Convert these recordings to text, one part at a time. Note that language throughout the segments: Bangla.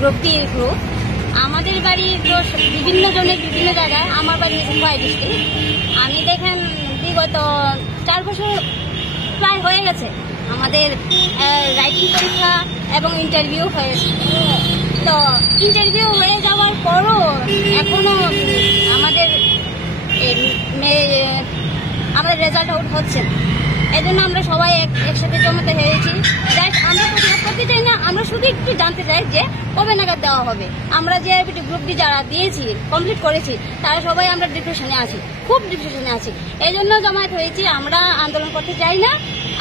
Group D group. আমাদের বাড়ি তো বিভিন্ন জনের বিভিন্ন জায়গায়, আমার বাড়ি খোয়াই ডিস্ট্রিক্ট। আমি দেখেন বিগত 4 বছর প্রায় হয়ে গেছে আমাদের রাইটিং পরীক্ষা এবং ইন্টারভিউ হয়েছে। তো ইন্টারভিউ হয়ে যাওয়ার পরও এখনো আমাদের রেজাল্ট আউট হচ্ছে না। এই জন্য আমরা সবাই একসাথে জমাতে হয়েছি। আমরা প্রতিবাদ করতে চাই না, আমরা শুধু একটু জানতে চাই যে কবে নাগাদ দেওয়া হবে। আমরা যে গ্রুপ ডি যারা দিয়েছি, কমপ্লিট করেছি, তারা সবাই আমরা ডিপ্রেশনে আছি, খুব ডিপ্রেশনে আছি। এই জন্য জমায়েত হয়েছি। আমরা আন্দোলন করতে চাই না,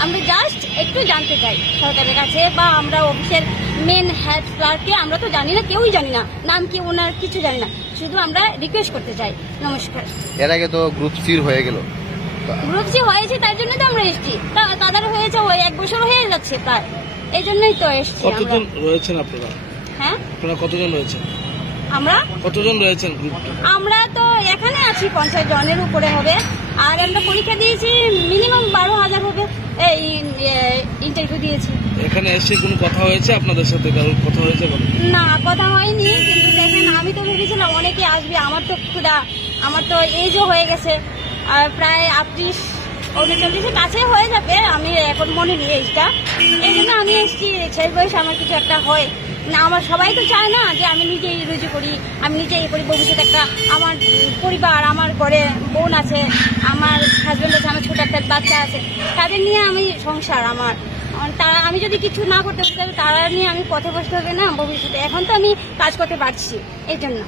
আমরা জাস্ট একটু জানতে চাই সরকারের কাছে, বা আমরা অফিসের মেন হেড ক্লার্ককে আমরা তো জানি না, কেউই জানি না নাম কি ওনার, কিছু জানি না, শুধু আমরা রিকোয়েস্ট করতে চাই। নমস্কার। এর আগে তো গ্রুপ সির হয়ে গেল, গ্রুপ সি হয়েছে, তার জন্য তো আমরা এসছি। তাদের হয়েছে ওই 1 বছর হয়ে যাচ্ছে প্রায়, এই জন্যই তো এসছি। কতজন রয়েছেন আপনারা? হ্যাঁ, আপনারা কতজন রয়েছেন? আমরা কতজন রয়েছেন গ্রুপে? আমরা তো এখানে আছি 50 জনের উপরে হবে। আর আমরা পরীক্ষা দিয়েছি মিনিমাম 12,000 হবে। এই ইন্টারভিউ দিয়েছি। এখানে এসে কোনো কথা হয়েছে আপনাদের সাথে? কারোর কথা হয়েছে? না, কথা হয়নি। কিন্তু দেখেন, আমি তো ভেবেছিলাম অনেকে আসবে। আমার তো ক্ষুধা, আমার তো এজও হয়ে গেছে, আর প্রায় 38-39 কাছে হয়ে যাবে। আমি এখন মনে নিই এইটা, এই জন্য আমি এসেছি। শেষ বয়সে আমার কিছু একটা হয় না। আমার সবাই তো চায় না যে আমি নিজেই রুজি করি, আমি নিজেই করি। ভবিষ্যতে একটা আমার পরিবার, আমার ঘরে বোন আছে, আমার হাজব্যান্ড আছে, আমার ছোট একটা বাচ্চা আছে, তাদের নিয়ে আমি সংসার আমার। তারা, আমি যদি কিছু না করতে পারি তারা নিয়ে আমি পথে বসতে হবে না ভবিষ্যতে। এখন তো আমি কাজ করতে পারছি, এই জন্য।